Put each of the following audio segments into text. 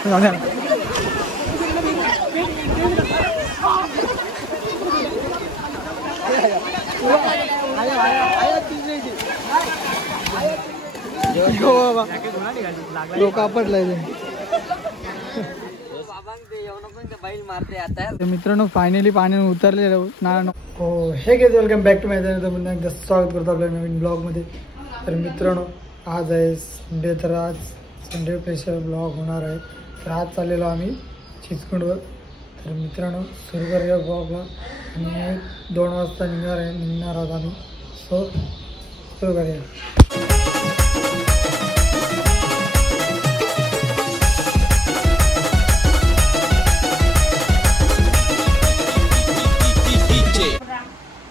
लोक आपटलाय मित्रांनो. फायनली पाण्याने उतरलेलं ना. हो हे गेट welcome back to my channel. पुन्हा एकदा स्वागत करतो आपल्या नवीन ब्लॉगमध्ये. तर मित्रांनो आज आहे संडे, तर आज संडे स्पेशल ब्लॉग होणार आहे. तर आज चाललेलो आम्ही चिचकुंडवर. तर मित्रांनो सुरू करूया ब्लॉगला आणि 2 वाजता निघणार आहोत आम्ही. सो सुरू करूया.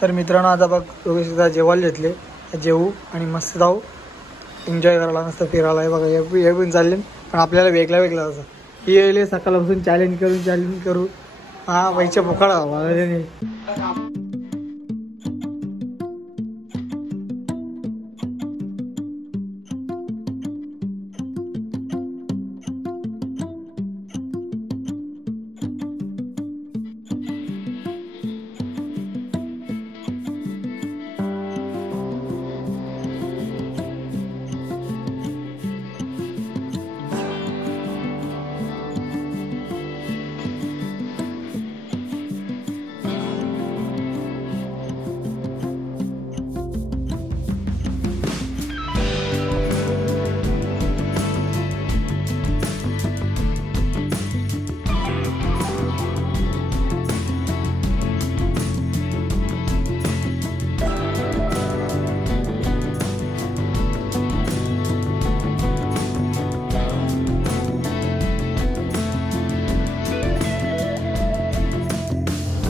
तर मित्रांनो आता बघ दोघे जेवायला घेतले. जेवू आणि मस्त जाऊ एन्जॉय करायला, मस्त फिरायला आहे बघा. हे पण चालले पण आपल्याला वेगळा वेगळा असं ही येईल सकाळपासून चॅलेंज करू हा व्हायच्या मोकळा नाही.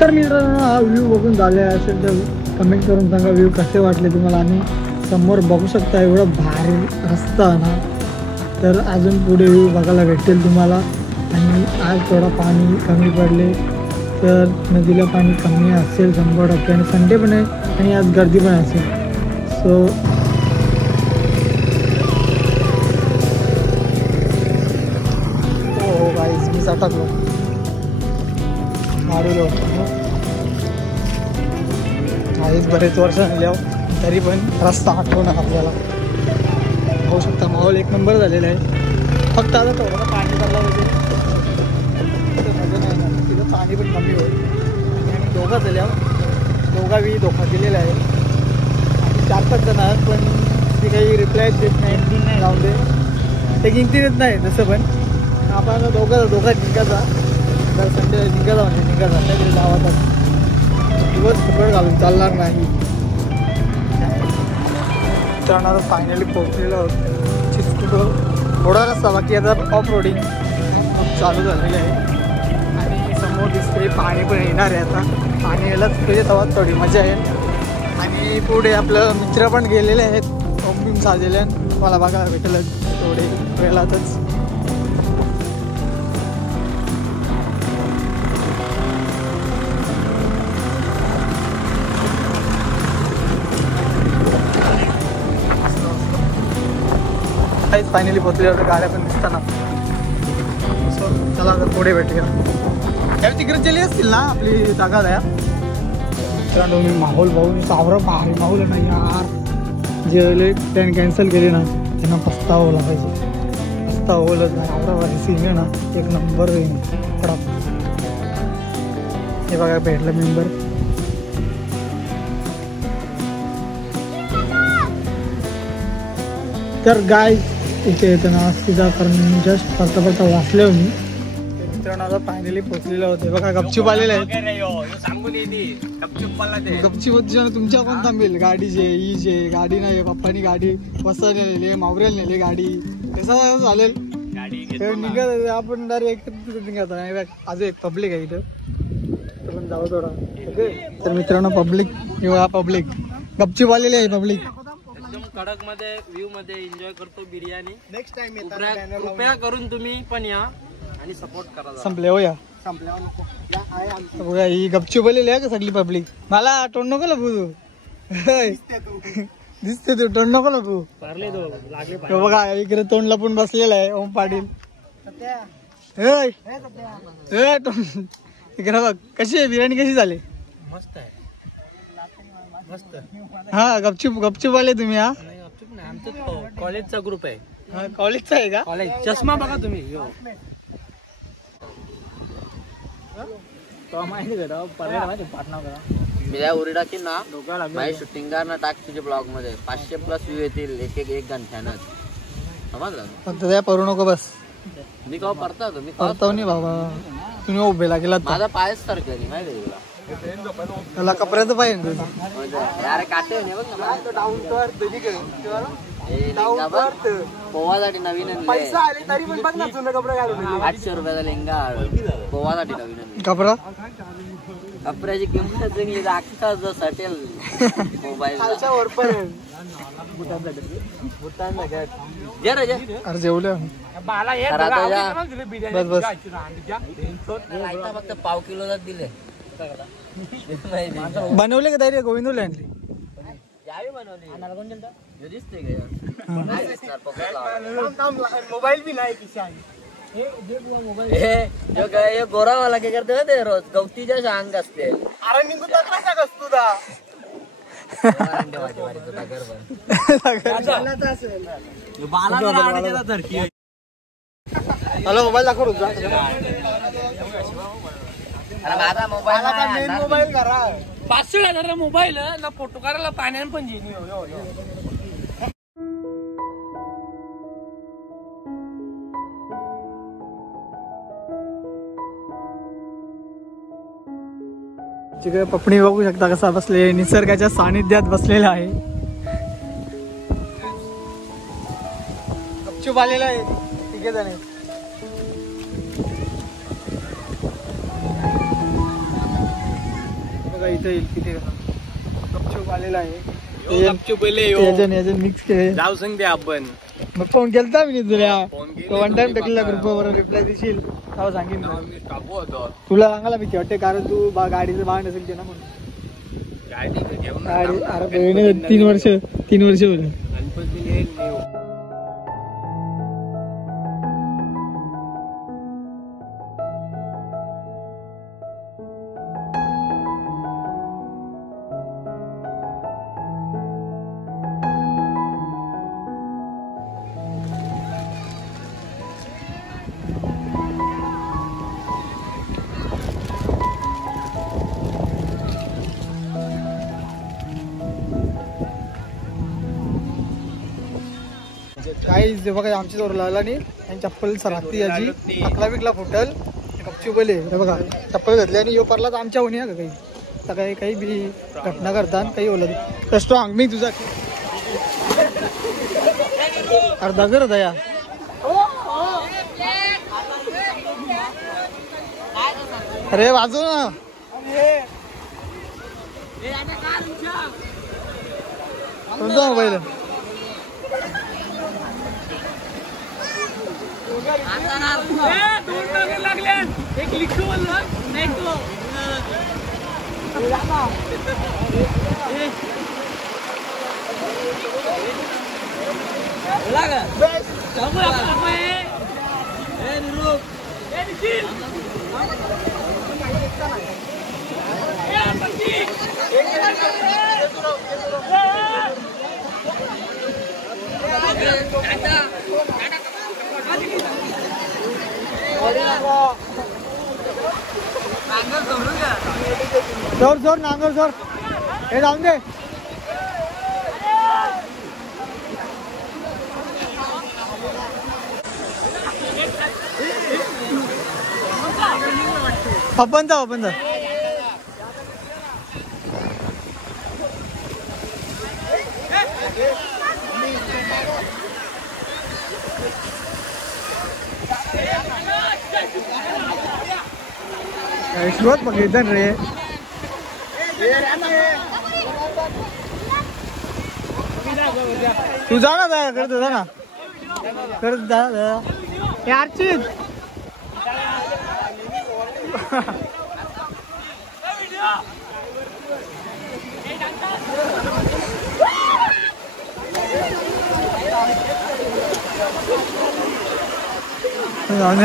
तर मित्रांनो हा व्ह्यू बघून झाले असेल तर कमेंट करून सांगा व्ह्यू कसे वाटले तुम्हाला. आणि समोर बघू शकता एवढा भारी रस्ता ना. तर अजून पुढे व्ह्यू बघायला भेटेल तुम्हाला. आणि आज थोडा पाणी कमी पडले तर नदीला पाणी कमी असेल 100%. आणि संडे पण आहे आणि आज गर्दी पण असेल. सो हो गाईज मी अटकलो मारूलो आधीच बरेच वर्ष झाले तरी पण रस्ता आठवणार आपल्याला. होऊ शकता माहोल एक नंबर झालेला आहे. फक्त आता थोडं पाणी चाललं पाहिजे मजा नाही ना. तिथं पाणी पण कमी होईल. आणि दोघा झाल्यावर दोघाही धोका दिलेला आहे. आणि 4-5 जण आहेत पण ते काही रिप्लाय देत नाही. जाऊन दे ते गिनती देत नाही जसं. पण आपण दोघा जिंकायचा तर संडे निघायचा म्हणजे निघायचा काहीतरी गावात दिवस सगळं घालून चालणार नाही. तर फायनली पोहोचलेलो आहोत चिचकुंड. थोडा रस्ता बाकी आता ऑफ रोडिंग चालू झालेली आहे. आणि समोर दिसते पाणी पण येणार आहे. आता पाणी यायलाच तुझ्या तेव्हा थोडी मजा येईल. आणि पुढे आपलं मित्र पण गेलेले आहेत ओम साजले मला बघायला भेटेल थोडे वेळातच. काहीच फायनली पोहोचल्यावर गाड्या पण दिसताना. सो चला तर पुढे भेटूया. त्या तिकडे गेली असतील ना आपली जागा आहे. मित्रांनो मी माहोल बघून सावरा भारी माहोल आहे ना यार. जे ट्रेन कॅन्सल केली ना त्यांना पस्तावा होला पाहिजे. पस्तावा होलच नाही आवरा भारी सीन आहे ना. एक नंबर पडा. हे बघा भेटलं मेंबर. तर गाय इथे येतं ना तिचा कारण जस्ट फरता वाचले मी. मित्रांनो आता फायनली पोहोचलेलं होते बघा. गपचूप आलेले आहेत. गपचूप तुमच्या कोण थांबेल गाडीचे हीचे गाडी नाही. पप्पानी गाडी वसा नेलेली मावरेल नेली गाडी कसं चालेल निघत आपण डायरेक्ट निघत. आज एक पब्लिक आहे इथं पण जाऊ थोडा. तर मित्रांनो पब्लिक किंवा पब्लिक गपचूप आलेली आहे. पब्लिक कडक मध्ये व्ह्यू मध्ये एन्जॉय करतो बिर्याणी. नेक्स्ट टाइम कृपया करून तुम्ही पण या आणि सपोर्ट करा. संपले हो या बघा ही गपचूप आलेली आहे का सगळी पब्लिक. मला तोंड नको लागू दिसते तू तोंड नको लागू. बघा इकडे तोंड लपून बसलेला आहे ओम पाटील. इकडे बघ कशी आहे बिर्याणी, कशी झाली? मस्त आहे, मस्त. हा गपचूप आले तुम्ही? हा गपचूप नाही, आमचं कॉलेजचा ग्रुप आहे. हा कॉलेजचा आहे का? कॉलेज चष्मा बघा तुम्ही. उरडा की ना माझी शूटिंग ना टाक तुझ्या ब्लॉग मध्ये 500+ व्ह्यू येतील एक घंट्यानंच. समजलं? फक्त त्या परू नको बस. मी का पडतो मी करतो नाही बाबा, तुम्ही उभे लागेल. माझा पायच सारखं नाही माहिती तुला. त्याला कपड्याचं पाहिजे तुझं. यार काटे बघ ना पोवासाठी नवीन पैसा आले तरी पण बघ ना जुनं कपडे घालून 800 रुपयाचा लेंगा पोवासाठी नवीन कपडा. कपड्याची किंमत चांगली अख्खा जो सटेल मोबाईल अरे जेवले बस बस. फक्त पाव किलो दिले. बनवले का तयारी? गोविंदला आणली मोबाईल भी नाही गोरा वाला काय करते ते रोज गवतीच्या शांग असते. अरे निघू तुझा हॅलो मोबाईल दाखव. माझा मोबाईल करा 500,000 मोबाईल ना फोटो काढायला पाण्याने पण जेनी. तिकडे पपणी बघू शकता कसा बसले, निसर्गाच्या सानिध्यात बसलेला आहे. गपचूप आलेला आहे तिघे जण. बघा इथे येईल किती गपचूप आलेला आहे. मिक्स केले जाऊ सांगते आपण. मग फोन केलता मी तुला, वन टाइम टाकलेला ग्रुपवर रिप्लाय देशील तेव्हा सांगेन तुला. सांगायला भीती वाटते कारण तू गाडीचं भांड असेल ते ना म्हणून. अरे 3 वर्ष होईल. काहीच बघा आमच्या जोर लागला नाही. आणि चप्पल सराती याची अकला बिकला फुटल गपचूप बोले. बघा चप्पल घातली आणि यो परला तर आमच्या होणी का काही सकाळी काही बी घटना करतात काही बोलत स्ट्रॉंग मी तुझा अर्धा कर दया. अरे वाजव ना कोणता मोबाईल? एक लिखो जोर जोर नांगर जोर हे जाऊन दे. ओपन स्लोत बघितलं रे. तू जा ना करत जा ना करत जा अर्चित. जाऊन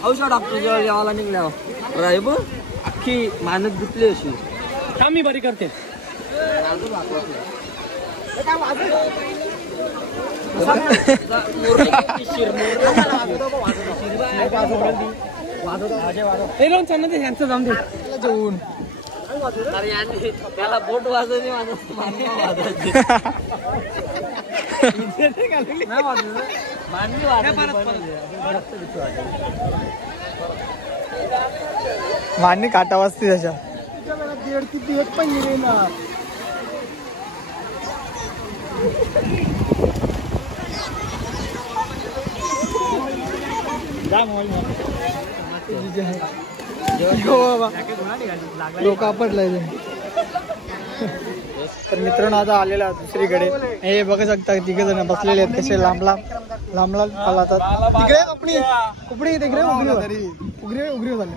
औषध डॉक्टर जेव्हा जेवायला निघल्यावर राहीब अख्खी मेहनत गुतली अशी काम मी बरी करते यांचं जाऊन दे त्याला बोट वाजवली मांडणी काटा वाजते त्याच्या किती एक पण गेले ना लोक आपटलाय तर मित्रांनो आता आलेला दुसरीकडे हे बघू शकता तिघे जण बसलेले आहेत कसे लांब लांब पळतात तिकडे आपली उघडी तिकडे उघडी झाली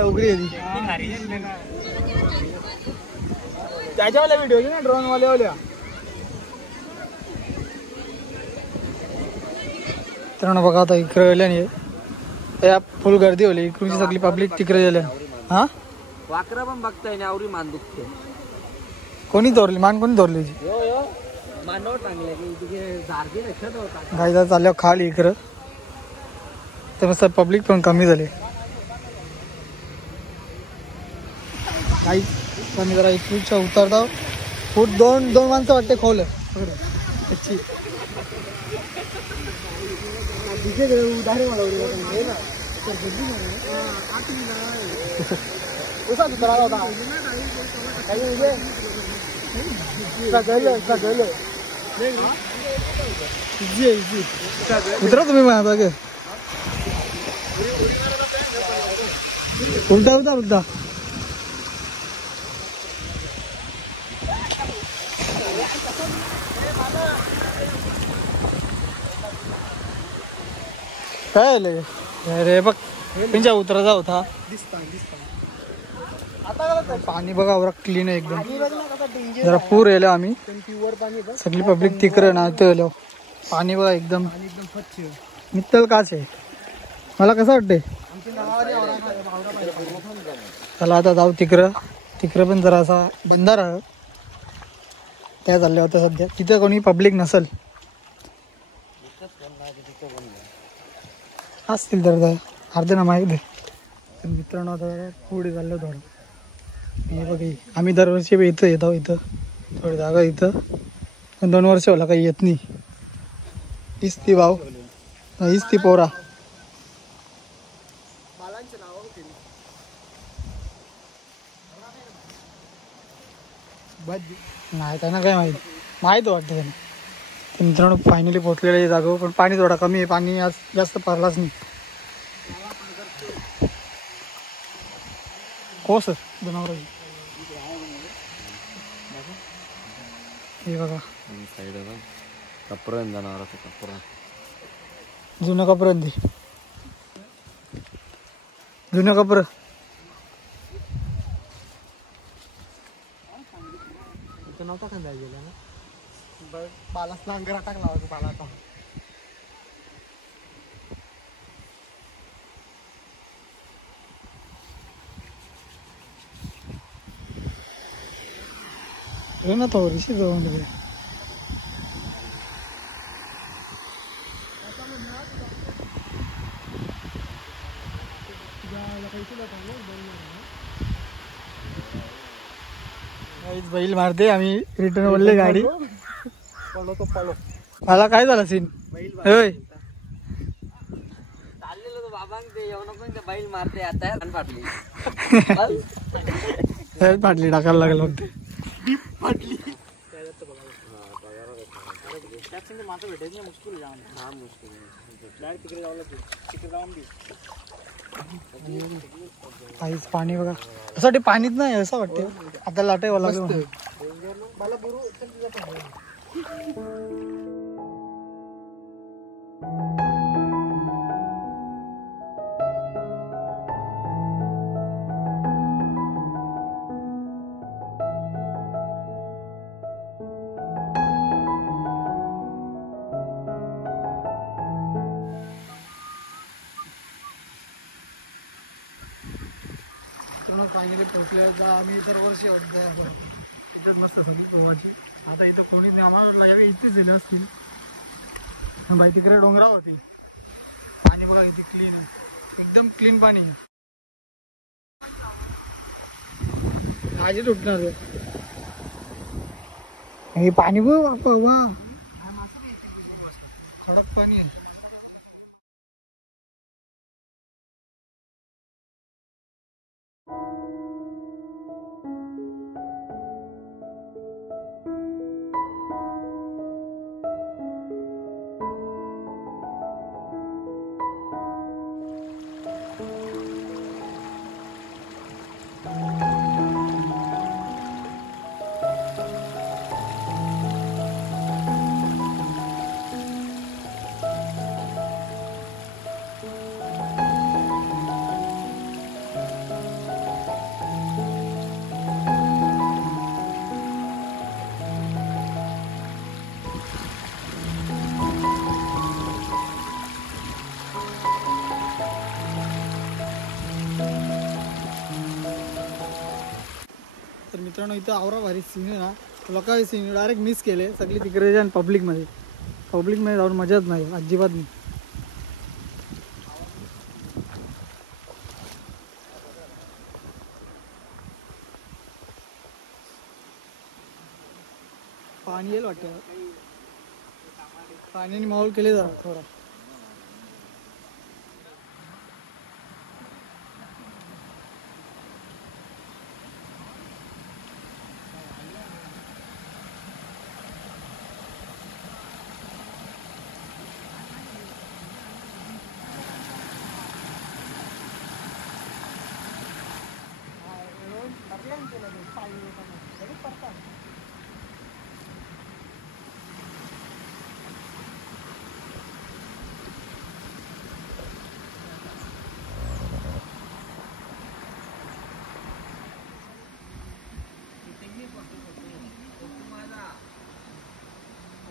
उघडी त्याच्यावाल्या व्हिडिओ ना ड्रोन वाल्या मित्रांनो बघा आता इकडे गेल्याने त्या फुल गर्दी होली इकडूनची सगळी पब्लिक तिकडे गेल्या हा वाकरा पण बघताय ना आवरी मान दुखते कोणी धरली मान कोणी धरली मानव चांगले गायचा चालल्यावर खाली इकडं तर मस्त पब्लिक पण कमी झाली पण जरा इकडच्या उतरता फूट दोन माणसं वाटते खोल उतरा तुम्ही म्हणता गे उलटा काय अरे बघ पिंजा उतराचा होता पाणी बघा बरं क्लीन आहे एकदम जरा पूर येलो आम्ही सगळी पब्लिक तिकडे ना येलो पाणी बघा एकदम मित्तल काच आहे मला कसं वाटतंय चला आता जाऊ तिकडं पण जरा असा बंधारा त्या चालल्या होत्या सध्या तिथं कोणी पब्लिक नसल असतील तर अर्धे ना माहीत आहे मित्रांनो आता पुढे चाललो थोडं हे बघ आम्ही दरवर्षी इथं येतो इथं थोडी जागा इथं पण 2 वर्ष होला काही येत नाही इस्ती भाऊ इस्ती पोरा नाही त्यांना काय माहीत वाटतं त्यांना तर मित्रांनो फायनली पोहोचलेलं आहे जागो पण पाणी थोडा कमी आहे पाणी आज जास्त पडलाच नाही हो सर जनावर हे बघा साईड कपरण जनावराचं कपरण जुनं कपरण ते जुनं कपर नव्हता का जाय गेला ना बालासला अंगरा टाकला होता बालाचा हे ना तो ऋषी जाऊन तिकडे बैल मारते आम्ही रिटर्न वळले गाडी पळलो तो पळलो मला काय झालं सीन होय चाललेलो तो बाबांग ते येऊ नको ते बैल मारते आता फाटली फाटली टाकायला लागलं मग फाटली माझं भेटायचं मुश्किल हा मुश्किल डायरेक्ट तिकडे जावं लागेल तिकडे जाऊन दे काहीच पाणी बघा असं ते पाणीच नाही असं वाटतं आता लाटायला लागलं मला गुरु फायनली पोहोचले आम्ही दरवर्षी होत इथेच मस्त संगीत गोवाची आता इथं कोणी नाही आम्हाला यावे इथेच दिले असतील बाई तिकडे डोंगरा होती पाणी बघा किती क्लीन एकदम क्लीन पाणी काळजी उठणार हे पाणी बघ वा खडक पाणी आहे तर मित्रांनो इथं आवरा भारी सीन आहे ना लोकांचे सीन डायरेक्ट मिस केले सगळी तिकडे जाऊन पब्लिकमध्ये जाऊन मजाच नाही अजिबात नाही पाणी येईल वाटतं पाण्याने माहोल केले जरा थोडा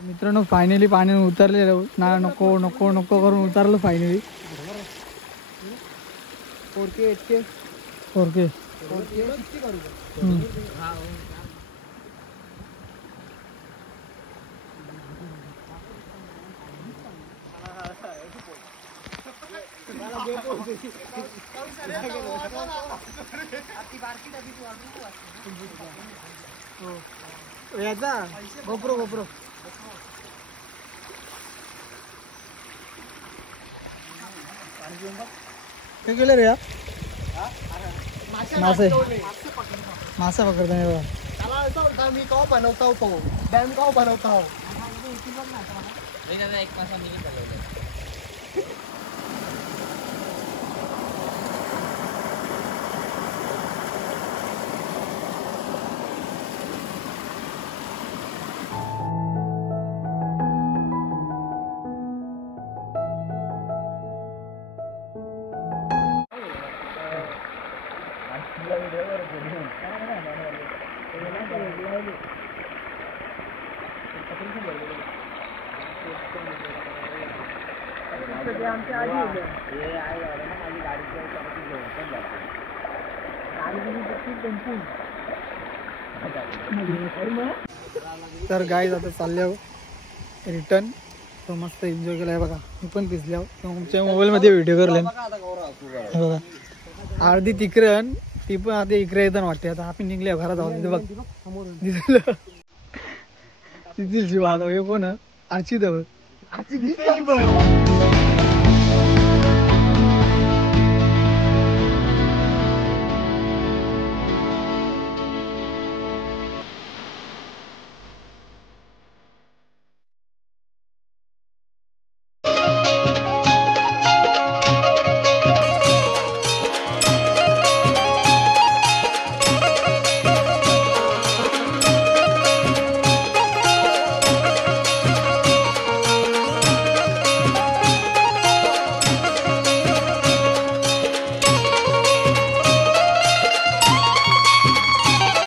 मित्रांनो फायनली पाण्याने उतरलेलं ना नको नको नको करून उतरलं फायनली 4K 8K याचा गोप्रो काय केलं रे मासे मासा पकडता बघा त्याला मी का बनवता तो डॅम का बनवता एक मासा मी तर गाईज आता चालल्यावर रिटर्न तो मस्त एन्जॉय केलाय बघा. मी पण भिजल्यावर तुमच्या मोबाईल मध्ये व्हिडिओ करले बघा. अर्धी तिकरण ती पण आता इकडे येताना वाटते. आता आपण निघल्या घरात जाऊ तिथे बघ दिसलं तिथील शिव आता हे कोण आरची दव